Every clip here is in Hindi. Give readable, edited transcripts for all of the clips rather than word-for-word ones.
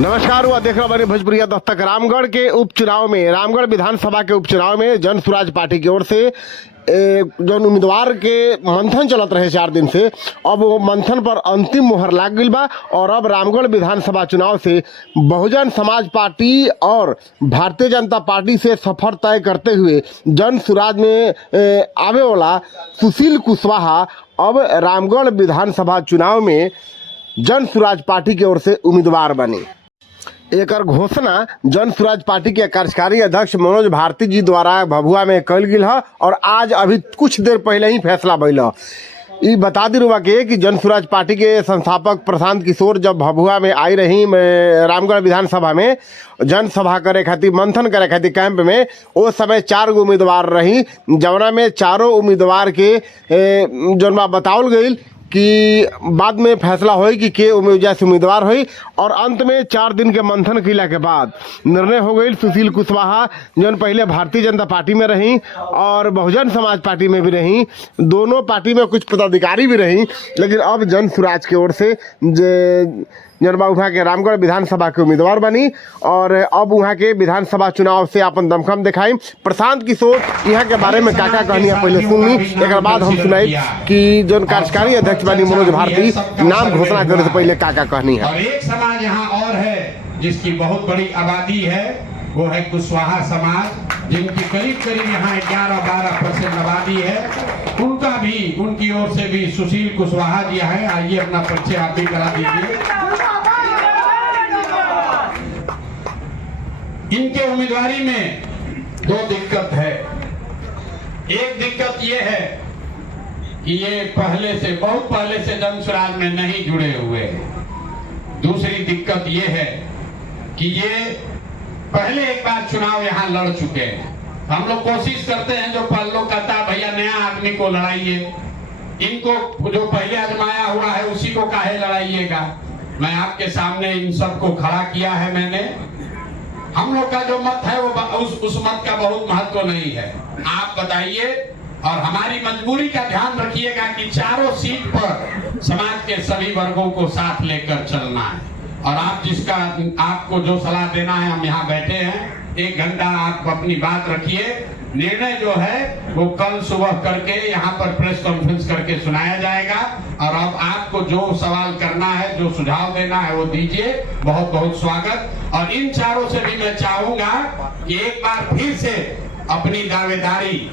नमस्कार, हुआ देख रहा बने भोजपुरिया दस्तक। रामगढ़ के उपचुनाव में, रामगढ़ विधानसभा के उपचुनाव में जन स्वराज पार्टी की ओर से जो उम्मीदवार के मंथन चलत रहे 4 दिन से, अब वो मंथन पर अंतिम मुहर लाग गई बा। और अब रामगढ़ विधानसभा चुनाव से बहुजन समाज पार्टी और भारतीय जनता पार्टी से सफर तय करते हुए जन स्वराज में आवे वाला सुशील कुशवाहा अब रामगढ़ विधानसभा चुनाव में जन स्वराज पार्टी की ओर से उम्मीदवार बने। एक घोषणा जन स्वराज पार्टी के कार्यकारी अध्यक्ष मनोज भारती जी द्वारा भभुआ में कल गई है और आज अभी कुछ देर पहले ही फैसला भइल है। ये बता दी रुआ के कि जन स्वराज पार्टी के संस्थापक प्रशांत किशोर जब भभुआ में आई रही रामगढ़ विधानसभा में जनसभा करे खातिर, मंथन करे खातिर कैंप में, उस समय 4 गो उम्मीदवार रही, जवना में चारों उम्मीदवार के जौन बतावल गई कि बाद में फैसला होई कि के उम्मीदवार हुई। और अंत में 4 दिन के मंथन किला के बाद निर्णय हो गई सुशील कुशवाहा, जो पहले भारतीय जनता पार्टी में रही और बहुजन समाज पार्टी में भी रही, दोनों पार्टी में कुछ पदाधिकारी भी रही, लेकिन अब जन स्वराज की ओर से जनबा वहाँ के रामगढ़ विधानसभा के उम्मीदवार बनी और अब वहाँ के विधानसभा चुनाव से अपन दमखम दिखाई। प्रशांत किशोर यहाँ के बारे में क्या कहानियाँ पहले सुननी, एक बाद हम सुनाई कि जो कार्यकारी अध्यक्ष बनी मनोज भारती नाम घोषणा करने से पहले क्या कहनी है। और एक समाज यहाँ और है जिसकी बहुत बड़ी आबादी है, वो है कुशवाहा समाज, जिनकी करीब यहाँ 11-12% आबादी है। उनका भी, उनकी ओर से भी सुशील कुशवाहा जी है। आइए अपना परिचय आप भी करा दीजिए। इनके उम्मीदवारी में 2 दिक्कत है। एक दिक्कत ये है कि ये बहुत पहले से जन स्वराज में नहीं जुड़े हुए हैं। दूसरी दिक्कत ये है कि ये पहले एक बार चुनाव यहाँ लड़ चुके हैं। हम लोग कोशिश करते हैं, जो लोग कहता है भैया नया आदमी को लड़ाइए, इनको जो पहले आजमाया हुआ है उसी को काहे लड़ाइएगा। मैं आपके सामने इन सबको खड़ा किया है मैंने। हम लोग का जो मत है वो उस मत का बहुत महत्व नहीं है। आप बताइए और हमारी मजबूरी का ध्यान रखिएगा कि चारों सीट पर समाज के सभी वर्गों को साथ लेकर चलना है। और आपको जो सलाह देना है, हम यहाँ बैठे हैं, 1 घंटा आप अपनी बात रखिए। निर्णय जो है वो कल सुबह करके यहाँ पर प्रेस कॉन्फ्रेंस करके सुनाया जाएगा। और अब आपको जो सवाल करना है, जो सुझाव देना है वो दीजिए। बहुत बहुत स्वागत। और इन चारों से भी मैं चाहूंगा कि एक बार फिर से अपनी दावेदारी,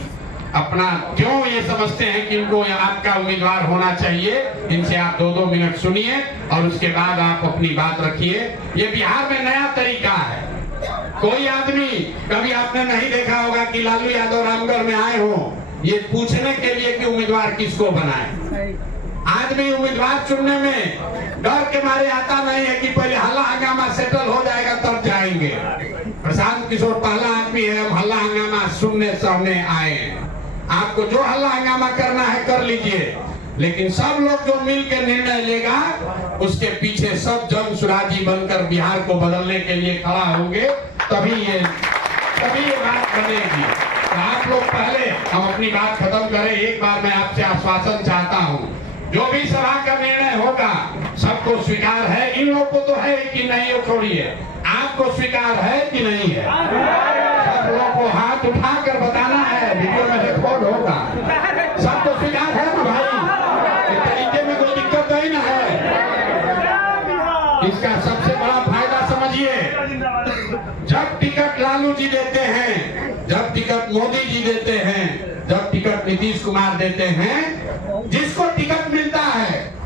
अपना क्यों ये समझते हैं कि इनको आपका उम्मीदवार होना चाहिए, इनसे आप 2-2 मिनट सुनिए और उसके बाद आप अपनी बात रखिए। ये बिहार में नया तरीका है। कोई आदमी, कभी आपने नहीं देखा होगा कि लालू यादव रामगढ़ में आए हो ये पूछने के लिए कि उम्मीदवार किसको बनाए। आदमी उम्मीदवार चुनने में डर के मारे आता नहीं है कि पहले हल्ला हंगामा सेटल हो जाएगा तब जाएंगे। प्रशांत किशोर पहला आदमी है, हम हल्ला हंगामा सुनने सहने आए हैं। आपको जो हल्ला हंगामा करना है कर लीजिए, लेकिन सब लोग जो मिलकर निर्णय लेगा उसके पीछे सब जन स्वराजी बनकर बिहार को बदलने के लिए खड़ा होंगे, तभी ये बात बनेगी। तो आप लोग पहले हम अपनी बात खत्म करें। एक बार मैं आपसे आश्वासन चाहता हूँ, जो भी सभा का निर्णय होगा सबको स्वीकार है। इन लोग को तो है कि नहीं, वो छोड़िए, आपको स्वीकार है कि नहीं है? सब लोग को हाथ उठाकर बताना है, वीडियो में रिकॉर्ड होगा। सबको स्वीकार है ना भाई? इस तरीके में कोई दिक्कत नहीं ना है। इसका सबसे बड़ा फायदा समझिए, जब टिकट लालू जी देते हैं, जब टिकट मोदी जी देते हैं, जब टिकट नीतीश कुमार देते हैं, जिसको टिकट मिलता है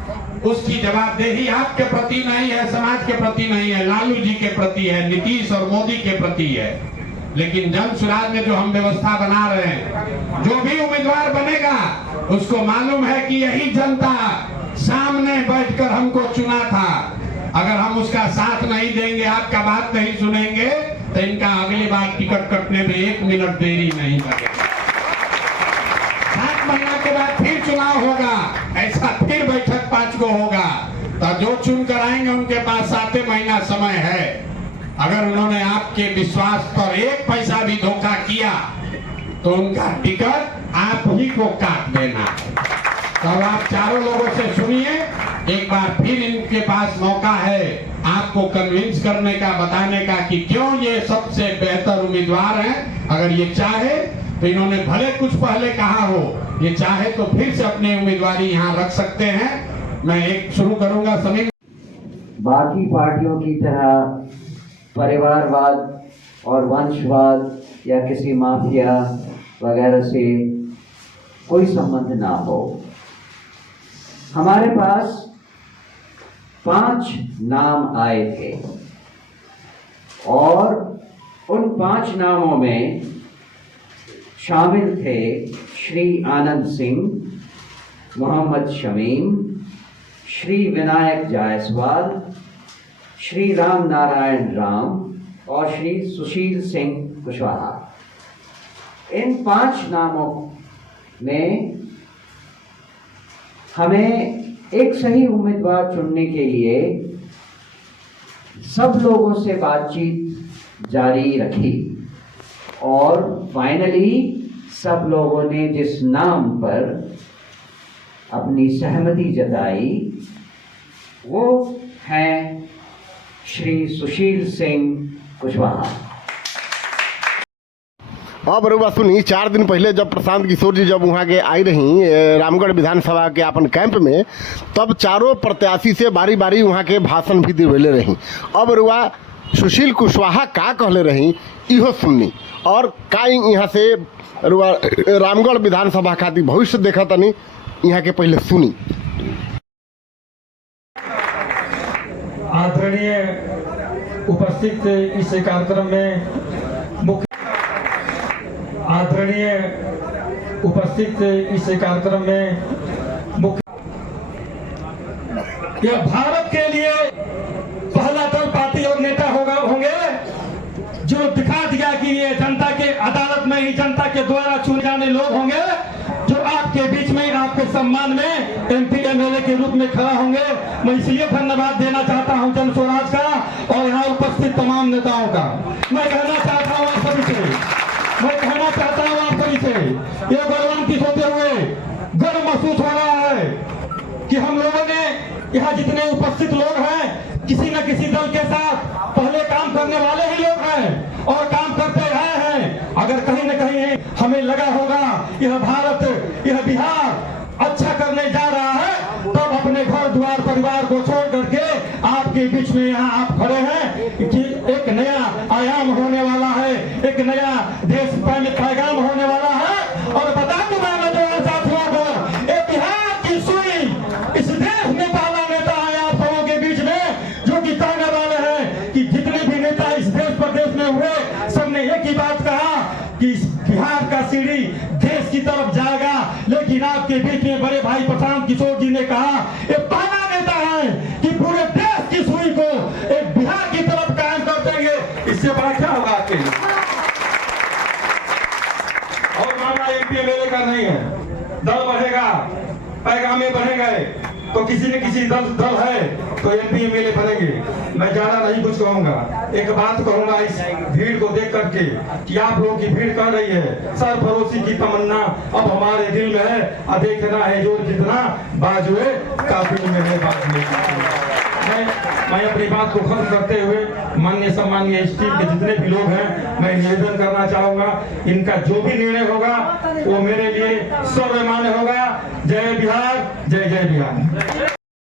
उसकी जवाबदेही आपके प्रति नहीं है, समाज के प्रति नहीं है, लालू जी के प्रति है, नीतीश और मोदी के प्रति है। लेकिन जन स्वराज में जो हम व्यवस्था बना रहे हैं, जो भी उम्मीदवार बनेगा उसको मालूम है कि यही जनता सामने बैठकर हमको चुना था। अगर हम उसका साथ नहीं देंगे, आपका बात नहीं सुनेंगे, तो इनका अगली बार टिकट कटने में 1 मिनट देरी नहीं लगेगा। 7 महीना के बाद फिर चुनाव होगा, ऐसा फिर बैठक 5 को होगा। तो जो चुन कर आएंगे उनके पास 7 महीना समय है। अगर उन्होंने आपके विश्वास पर 1 पैसा भी धोखा किया तो उनका टिकट आप ही को काट देना है। तो आप चारों लोगों से सुनिए। एक बार फिर इनके पास मौका है आपको कन्विंस करने का, बताने का कि क्यों ये सबसे बेहतर उम्मीदवार हैं। अगर ये चाहे तो इन्होंने भले कुछ पहले कहा हो, ये चाहे तो फिर से अपनी उम्मीदवारी यहाँ रख सकते हैं। मैं एक शुरू करूंगा समीर। बाकी पार्टियों की तरह परिवारवाद और वंशवाद या किसी माफिया वगैरह से कोई संबंध ना हो। हमारे पास 5 नाम आए थे और उन 5 नामों में शामिल थे श्री आनंद सिंह, मोहम्मद शमीम, श्री विनायक जायसवाल, श्री राम नारायण राम और श्री सुशील सिंह कुशवाहा। इन 5 नामों में हमें एक सही उम्मीदवार चुनने के लिए सब लोगों से बातचीत जारी रखी और फाइनली सब लोगों ने जिस नाम पर अपनी सहमति जताई वो हैं श्री सुशील सिंह कुशवाहा। अब रुआ सुनी, 4 दिन पहले जब प्रशांत किशोर जी जब वहाँ के आई रही रामगढ़ विधानसभा के अपन कैंप में, तब चारों प्रत्याशी से बारी बारी वहाँ के भाषण भी दिवेले रही। अब रुआ सुशील कुशवाहा का कहले रही इहो सुननी और का यहाँ से रुआ रामगढ़ विधानसभा खातिर भविष्य देखा तनी यहाँ के पहले सुनी। आदरणीय उपस्थित इस कार्यक्रम में मुख्य यह भारत के लिए पहला दल पार्टी और नेता होंगे जो दिखा दिया कि ये जनता के अदालत में ही जनता के द्वारा चुने जाने लोग होंगे, जो आपके बीच में आपके सम्मान में MP MLA के रूप में खड़ा होंगे। मैं इसलिए धन्यवाद देना चाहता हूं जन स्वराज का और यहाँ उपस्थित तमाम नेताओं का। मैं कहना चाहता हूँ आप सभी से, ये गौरवान्वित होते हुए गर्व महसूस हो रहा है कि हम लोगों ने यहाँ जितने उपस्थित लोग हैं किसी न किसी दल के साथ पहले काम करने वाले ही लोग हैं और काम करते आए हैं। अगर कहीं न कहीं हमें लगा होगा यह भारत, यह बिहार अच्छा करने जा रहा है, तब अपने घर द्वार परिवार को छोड़ करके आपके बीच में यहाँ आप खड़े हैं कि एक नया आयाम होने वाला है, एक नया देश पैगाम होने वाला है। और बता दूं मैं नौजवान साथियों को, ये बिहार की सुई इस देश में पहला नेता है आप सबों के बीच में जो कि कहने वाले हैं कि जितने भी नेता इस देश प्रदेश में हुए सबने एक ही बात कहा कि बिहार का सीढ़ी देश की तरफ जाएगा। लेकिन आपके बीच में बड़े भाई प्रशांत किशोर जी ने कहा ये पहला नेता है कि पूरे देश की सुई को एक बिहार की तरफ कायम कर देंगे। इससे बड़ा क्या होगा आपके लिए? और मामला MP MLA का नहीं है, दल बढ़ेगा, पैगामे बढ़ेंगे तो किसी न किसी दल है तो MP MLA बनेंगे। मैं ज्यादा नहीं कुछ कहूंगा, एक बात कहूंगा इस भीड़ को देख करके कि आप लोगों की भीड़ कर रही है, सरफरोशी की तमन्ना अब हमारे दिल में है, देखना है जोर जितना बाजुए काफिल में है बाजुए। मैं अपनी बात को खत्म करते हुए माननीय सम्माननीय स्टील के जितने भी लोग हैं मैं निवेदन करना चाहूंगा, इनका जो भी निर्णय होगा वो मेरे लिए सर्वमान्य होगा। जय बिहार, जय जय बिहार।